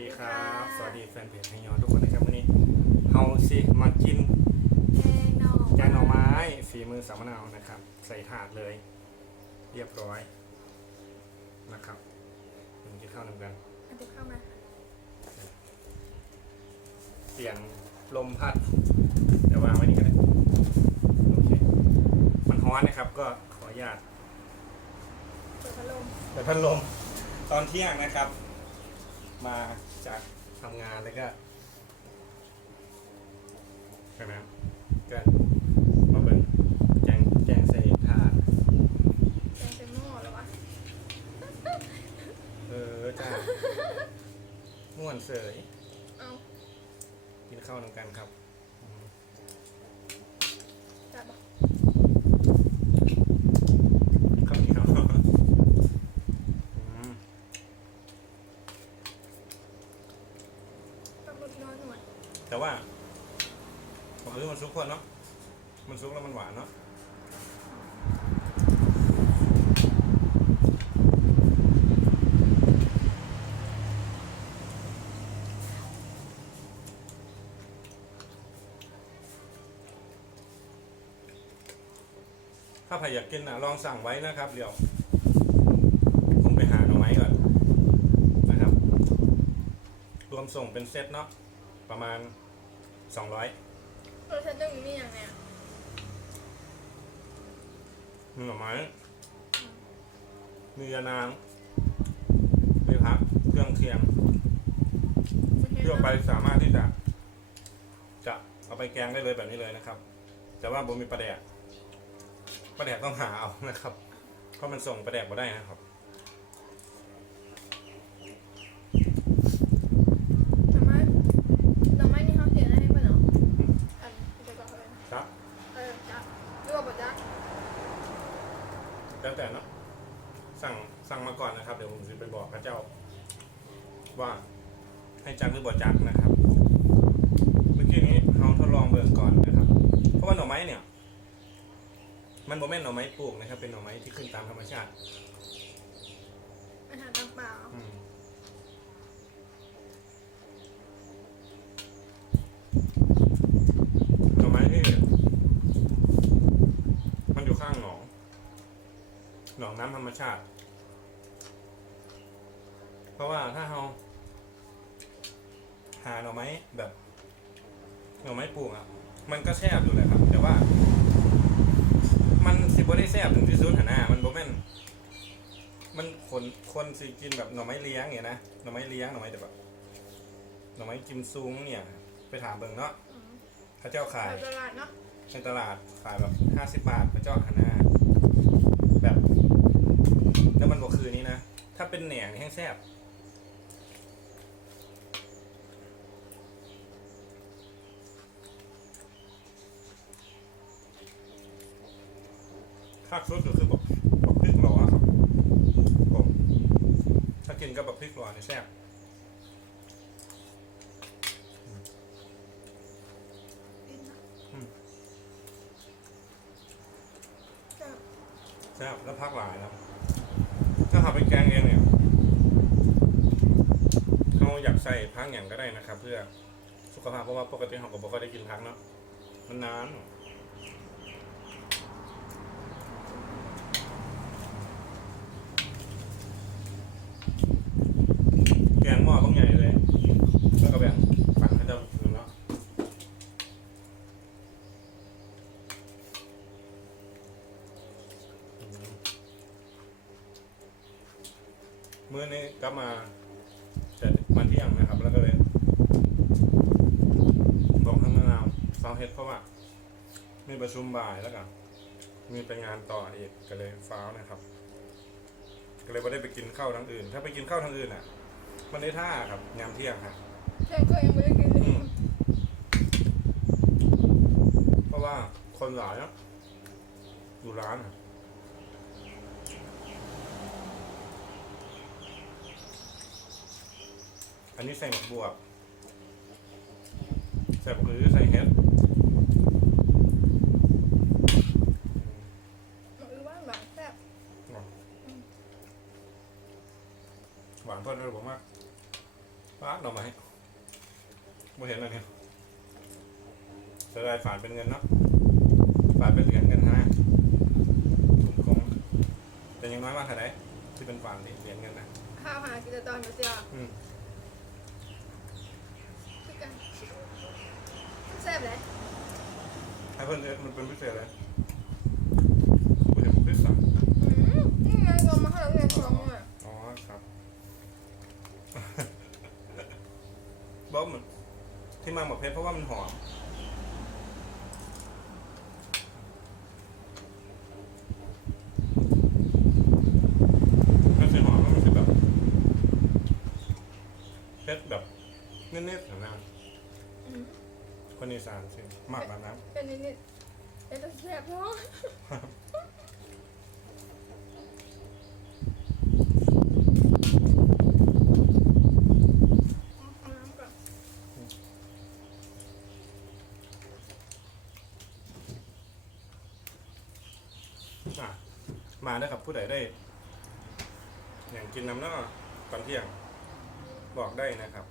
ดีครับ สวัสดีแฟนเพจไฮยอนทุกคนนะครับวันนี้เฮาสิมากินแกงหน่อแกงหน่อไม้ฝีมือสามมะนาวนะครับ ใส่ถาดเลย เรียบร้อยนะครับมันกินข้าวหนึ่งกันอันนี้เข้ามาเสียงลมพัดเดี๋ยววางไว้นี่กันเลยโอเคมันฮ้อนนะครับ ก็ขออนุญาตเปิดพัดลมเปิดพัดลมตอนเที่ยงนะครับ มาจากทำงานแล้วก็ใช่ไหมครับก็มาเป็นแกงแกงใส่ถาดแกงเป็นหม้อแล้ววะเออจ้าม่วนเสยเอากินข้าวนำกันครับอืม จับบอก ข้าวเหนียวอืม ปลาหมึกนอนหนวด แต่ว่าปกติมันซุกคนเนาะมันซุกแล้วมันหวานเนาะถ้าใครอยากกินนะลองสั่งไว้นะครับเดี๋ยวผมไปหาหน่อไม้ก่อนนะครับ รวมส่งเป็นเซตเนาะ ประมาณ 200เออฉันต้องมีอย่างเนี้ยมีหน่อไม้มียานางมีพักเครื่องเคียงไม่ใช่เลือกไปสามารถที่จะจะเอาไปแกงได้เลยแบบนี้เลยนะครับ แต่ว่าผมมีปลาแดกปลาแดกต้องหาเอานะครับ เพราะมันส่งปลาแดกมาได้นะครับ ทำไมทำไมนี่เขาเสียได้ไหมเนาะอันเดี๋ยวก่อนเลย ครับ เออจับรวบปะจ๊ะ แล้วแต่เนาะสั่งสั่งมาก่อนนะครับ เดี๋ยวผมจะไปบอกพระเจ้า ว่าให้ จักหรือบอจักนะครับ เมื่อกี้นี้เราทดลองเบิ่งก่อนนะครับ เพราะว่าหน่อไม้เนี่ย มันโมเมนหน่อไม้ปลูกนะครับ เป็นหน่อไม้ที่ขึ้นตามธรรมชาติอาหารต่างเปล่าอืมหน่อไม้ที่มันอยู่ข้างหนองหนองน้ำธรรมชาติ เพราะว่าถ้าเราหาห น่อไม้แบบหน่อไม้ปลูกอะ มันก็แซ่บอยู่แหละครับ แต่ว่า มันสิบ่ได้แซ่บถึงที่สุดหนนะมันบ่แม่นมันคนคนสิกินแบบหน่อไม้เลี้ยงเนี่ยนะหน่อไม้เลี้ยงหน่อไม้แบบหน่อไม้กิมซุงเนี่ย ไปถามเบิ่งเนาะอืมพระเจ้าขายไปตลาดเนาะในตลาดขายแบบห้าสิบบาทพระเจ้าหาหน้าแบบ แล้วมันบอกคืนนี้นะ ถ้าเป็นแหน่งนี่แห้งแซ่บ ภาคสุดก็คือแบบพริกหลอครับผมถ้ากินกับแบบพริกหลอนี่ยแซ่บกินนะอืมจับแซ่บแล้วพักหลายแล้วถ้าหาไปแกงเองเนี่ยเขาอยากใส่พักอย่างก็ได้นะครับ เพื่อสุขภาพเพราะว่าปกติเราก็บอกว่าได้กินพักเนาะมันนานแกงหม้อต้องใหญ่เลยแล้วก็แบ่งปั่นให้เจ้าหนึ่งเนาะอืมมื้อนี้กลับมาเสร็จมาเที่ยงนะครับ แล้วก็เลยบอกทางมะนาวเซาเฮ็ดเพราะว่า มีประชุม บ่ายแล้วกันมีไปงานต่ออีกก็เลยฟ้าวนะครับ ก็เลยไม่ได้ไปกินข้าวทางอื่น ถ้าไปกินข้าวทางอื่นอะ มันได้ท่าครับยามเที่ยงครับเที่ยงก็ยังไม่ได้กินเลยอืมเพราะว่าคนหลายเนอะอยู่ร้านอะอันนี้ใส่หมกบวบใส่บักหรือใส่เห็ด หรือว่าหวานแซ่บ หวานพอดีผมว่าปาดหน่อไม้ไม่เห็นอะไรเนี่ยจะได้ฝานเป็นเงินเนาะฝานเป็นเหรียญเงินฮะคงแต่อยังน้อยมากขนาดไหนที่เป็นฝานเหรียญเงินนะข้าวหากินแต่ตอนเดียวอืมคือกันแซ่บเลยให้เพื่อนเอ็ดมันเป็นพิเศษเลยกูจะพิเศษ อืมนี่ไงงอมาให้เราเนี่ยสองมือ อ๋อครับ บ๊อบมัน ที่มาหมดเพชรเพราะว่ามันหอมมันคือหอมแล้วมันคือแบบเพชรแบบเนื้อๆของน้ อืมำคนอีสานสิมากแบบนั้น เป็นนิดๆเป็นตัวแซ่บเนาะเอาน้ำก่อน อะมาได้ครับผู้ใดได้ อย่างกินน้ำเนาะตอนเที่ยง บอกได้นะครับ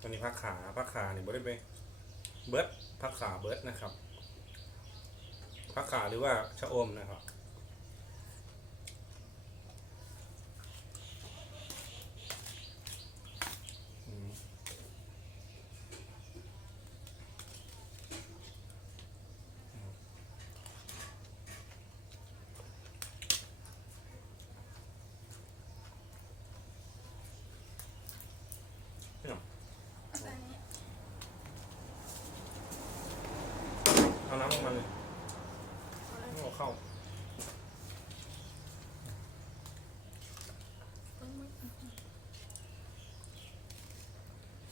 ตอนนี้พักขาพักขาเนี่ยบ่ได้ไปเบิร์ดพักขาเบิร์ดนะครับพักขาหรือว่าชะอมนะครับอืมพี่หน่อย เอาใส่อันนี้ เอาน้ำลงมาเลย เอาเลย เอาเข้า เอามือ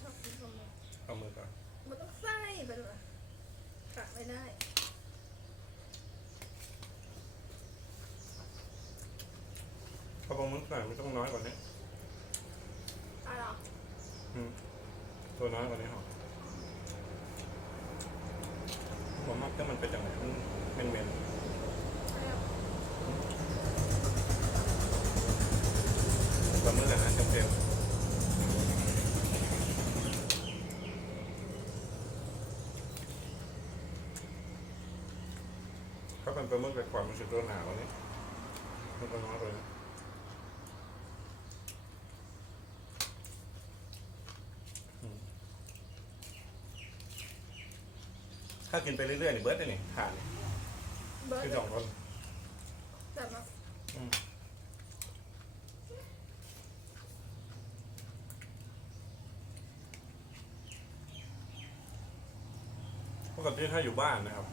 ชอบกินกับมือ เอามือก่อน มันต้องใส่ไปเลยกะไม่ได้ ก ระบอกมึงใส่ไม่ต้องน้อยกว่านี้อะเหรอตัวน้อยกว่านี้หรอผมว่าถ้ามันเป็นจังไหนมันเป็นเมนไม่เอาตัวมือกันนะเต็มๆถ้าเป็นปลาหมึกไปก่อนมันจะตัวหนากว่านี้มันก็น้อยกว่านี้อื ถ้ากินไปเรื่อยๆนี่เบิร์ดเลยนี่ขาดนี่เบิร์ดคือสองคนแบบว่าปกติถ้าอยู่บ้านนะครับ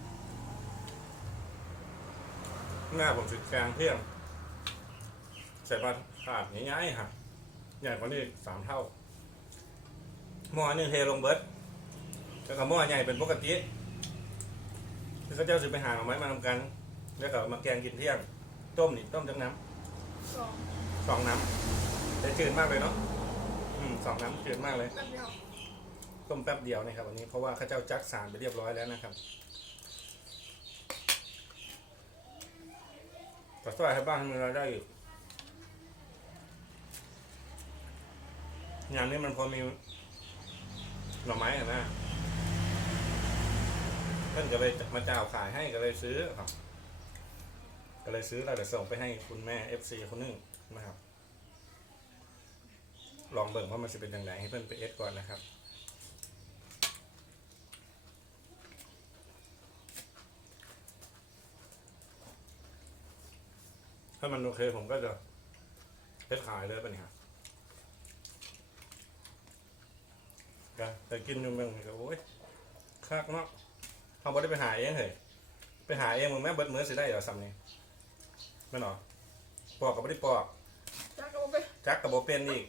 หน้าผมสุดกลางเที่ยงใส่ปลาขาดง่ายๆค่ะใหญ่กว่านี้สามเท่าหม้อหนึงเทลงเบิร์ดแล้วก็หม้อใหญ่เป็นปกติ คือเขาเจ้าซื้อไปหาเอาไม้มาทำกัน แล้วก็มาแกงกินเที่ยง ต้มนี่ต้มจังน้สองำสองน้ำแต่จืดมากเลยเนาะอืมสองน้ำจืดมากเลย แบบเดียวต้มแป๊บเดียวนะครับวันนี้เพราะว่าข้าเจ้าจักสารไปเรียบร้อยแล้วนะครับแต่สวยให้บ้านมีรายได้อยู่งานนี้มันพอมีหน่อไม้อะนะ เพื่อนก็เลยมาเจ้าขายให้ก็เลยซื้อครับ ก็เลยซื้อแล้วเดี๋ยวส่งไปให้คุณแม่ FC คนนึงนะครับ ลองเบิ่งว่ามันจะเป็นยังไงให้เพื่อนไปเอสก่อนนะครับถ้ามันโอเคผมก็จะเพชรขายเลยปะเนี่ยก็แต่กินอยู่เมืองนี่ก็โอ้ยคักเนาะ เขาบ่ได้ไปหาเองเหรอไปหาเองมึงแม่เบิดมือสิได้เหรอซ้ำนี่ไม่นหรอปอกกับไม่ได้ปอกจักเอาไปจักกับโบเป็นอีก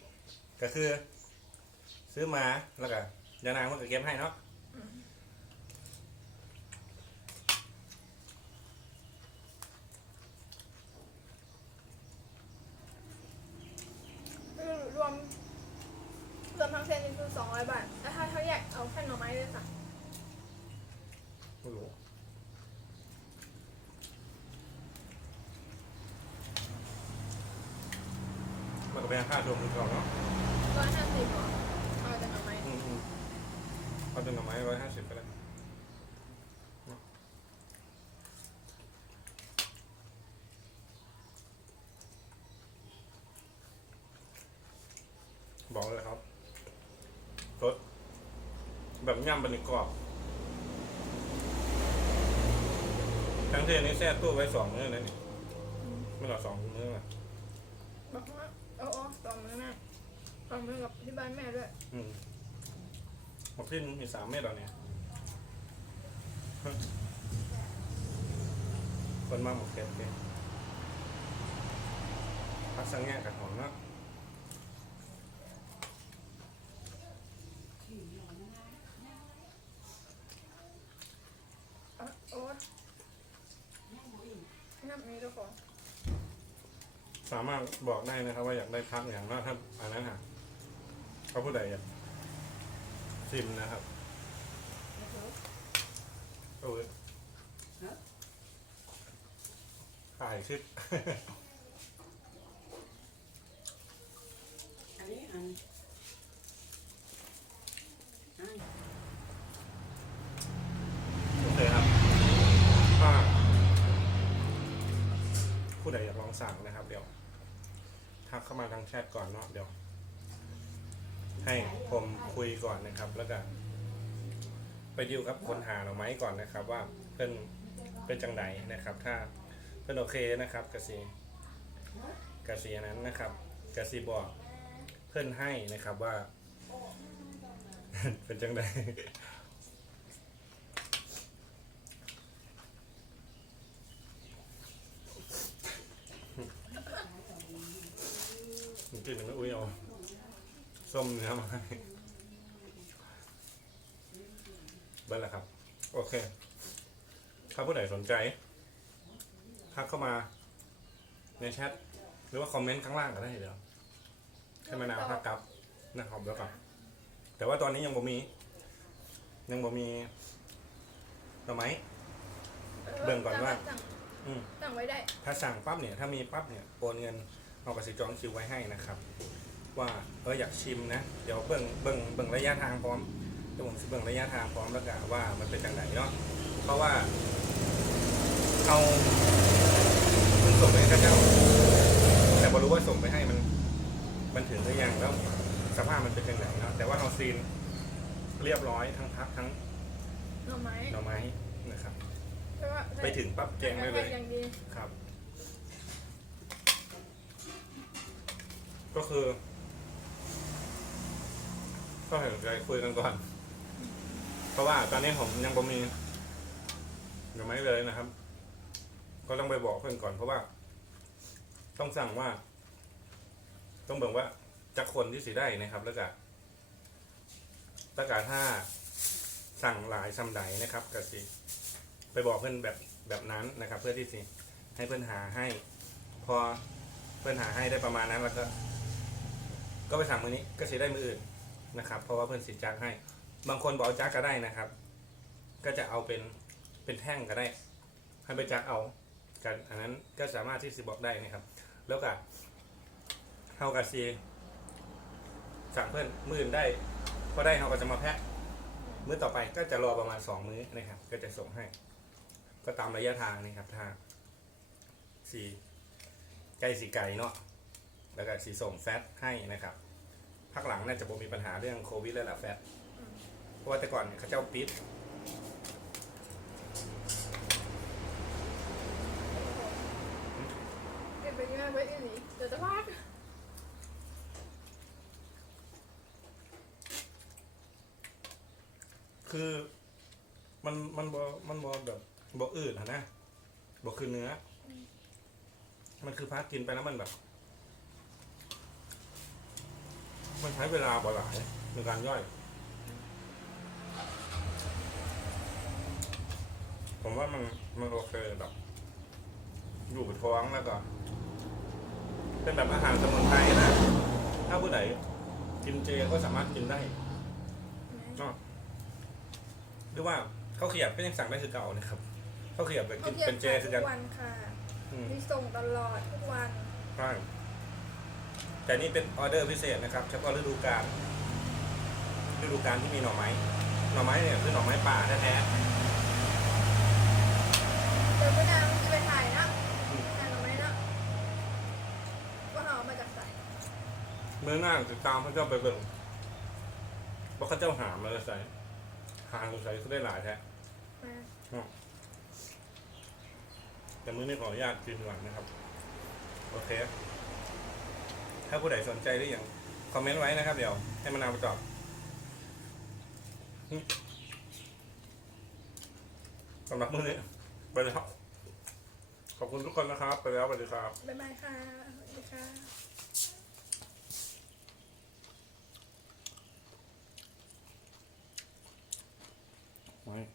ก็คือ ซื้อมาแล้วก็ยานางมันก็เก็บให้เนาะ รวมรวมทั้งเซนนี่คือสองร้อยบาทแล้วถ้าเขาแยกเอาแค่หน่อไม้เลยค่ะ ไม่รู้ ก็ไปค่าชมก่อนเนาะร้อยห้าสิบเหรอเอาจากทำไมอืมอืมเอาจนหน่อไม้ร้อยห้าสิบไปเลยบอกเลยครับรสแบบย่ำบะหมี่กรอบทั้งที่อันนี้แช่ตู้ไว้สองมื้อเลยนี่ไม่หรอกสองมื้ออะบอกว่า เอาเอาสองมือแม่สองมือกับที่บ้านแม่ด้วยอืมหมกขึ้นมีสามเม็ดแล้วเนี่ย คนมากหมกเก็ดเลยพักสังแง่กับหอมเนาะเอาโอ้น้ำมีเจ้าของ สามารถบอกได้นะครับ ว่าอยากได้พักอย่างว่าถ้าอันนั้นฮะเขาผู้ใดอยากซิมนะครับโอ้ยถ่ายคลิป อันนี้อันอันโอเคครับถ้าผู้ใดอยากลองสั่งนะครับเดี๋ยว ทักเข้ามาทางแชทก่อนเนาะเดี๋ยว ให้ผมคุยก่อนนะครับ แล้วก็ไปดิวกับคนหาหน่อไม้ก่อนนะครับ ว่าเพื่อนเป็นจังไดนะครับ ถ้าเพื่อนโอเคนะครับกสีกสีนนั้นนะครับกสีบอกเพื่อนให้นะครับว่า เป็นจังได มันกินไม่อุ้ยเอาส้มเนื้อมาให้เบิ้ลละครับ โอเค ถ้าผู้ใดสนใจทักเข้ามา ในแชทหรือว่าคอมเมนต์ข้างล่างก็ได้เดี๋ยวให้มานาวทักกลับนะครับแล้วกันแต่ว่าตอนนี้ยังบ่มี ยังบ่มีหน่อไม้ เบิ่งก่อนว่าสั่งอืม สั่งไว้ได้ ถ้าสั่งปั๊บเนี่ย ถ้ามีปั๊บเนี่ยโอนเงิน เอากระสิจองคิวไว้ให้นะครับ ว่าเอออยากชิมนะ เดี๋ยวเบิ่งเบิ่งเบิ่งระยะทางพร้อมเดี๋ยวผมสิเบิ่งระยะทางพร้อมแล้วก็ว่ามันเป็นจังไหนเนาะเพราะว่าเอาเพิ่งส่งไปให้ข้าเจ้า แต่บรู้ว่าส่งไปให้มัน มันถึงหรือยังแล้วสภาพมันเป็นจังไหนเนาะแต่ว่าเอาซีนเรียบร้อยทั้งพักทั้งหน่อไม้หน่อไม้นะครับเพราะว่าไปถึงปั๊บแจงได้เลยอย่างดีครับ ก็คือก็เห็นใจคุยกันก่อน เพราะว่าตอนนี้ผมยังบ่มียังไม่เลยนะครับ ก็ต้องไปบอกเพื่อนก่อนเพราะว่า ต้องสั่งว่า ต้องบอกว่าจะคนที่สีได้นะครับ แล้วก็แล้วก็ถ้าสั่งหลายซำใดนะครับก็สิไปบอกเพื่อนแบบแบบนั้นนะครับ เพื่อที่สิให้เพื่อนหาให้ พอเพื่อนหาให้ได้ประมาณนั้นแล้วก็ ก็ไปสั่งมือนี้ก็สิได้มืออื่นนะครับ เพราะว่าเพื่อนสิจักให้ บางคนบอกเอาจักก็ได้นะครับ ก็จะเอาเป็นเป็นแท่งก็ได้ ให้ไปจักเอากันอันนั้นก็สามารถที่สิบอกได้นะครับ แล้วก็เฮากับซีสั่งเพื่อนมื่นได้พอได้เฮาก็จะมาแพ็คมื้อต่อไปก็จะรอประมาณสองมื้อนะครับ ก็จะส่งให้ ก็ตามระยะทางนะครับถ้าสีใกล้สีไก่เนาะแล้วก็สีส่งแฟตให้นะครับ พักหลังน่าจะบ่มีปัญหาเรื่องโควิดแล้วล่ะแฟตเพราะว่าแต่ก่อนเนี่ยเขาเจ้าปิดเก็บไปง่ายไว้อีหลีเดี๋ยวจะพลาดคือมันมันบ่มันบ่แบบบ่อืดอะนะบ่คือเนื้อ มันคือพักกินไปแล้วมันแบบ มันใช้เวลาบ่หลายในการย่อย ผมว่ามันมันโอเคแบบ อยู่ท้องแล้วก็ เป็นแบบอาหารสมุนไพรนะ ถ้าผู้ใดกินเจก็สามารถกินได้เนาะหรือว่าข้าวเขียบก็ยังสั่งได้คือเก่านะครับข้าวเขียบแบบกินเป็นเจคือทุกันกวันค่ะอืมมีส่งตลอดทุกวันใช่ แต่นี่เป็นออเดอร์พิเศษนะครับเฉพาะฤดูกาลฤดูกาลที่มีหน่อไม้หน่อไม้เนี่ยคือหน่อไม้ป่าแท้เดี๋ยวก็จะมันจะไปถ่ายนะถ่ายลงไหมนะว่าเอามาจากใส่ๆเมื่อหน้าติดตามพระเจ้าไปเบิ่งว่าเขาเจ้าหามาแล้วใส่หาใส่ก็ได้หลายแท้มาแต่มื้อนี้ขออนุญาตกินก่อนนะครับ โอเค ถ้าผู้ใดสนใจหรืออยังคอมเมนต์ไว้นะครับ เดี๋ยวให้มะนาวไปตอบสำหรับมื้อนี้ไปแล้วขอบคุณทุกคนนะครับ ไปแล้วสวัสดีครับ บ๊ายบายค่ะสวัสดีค่ะ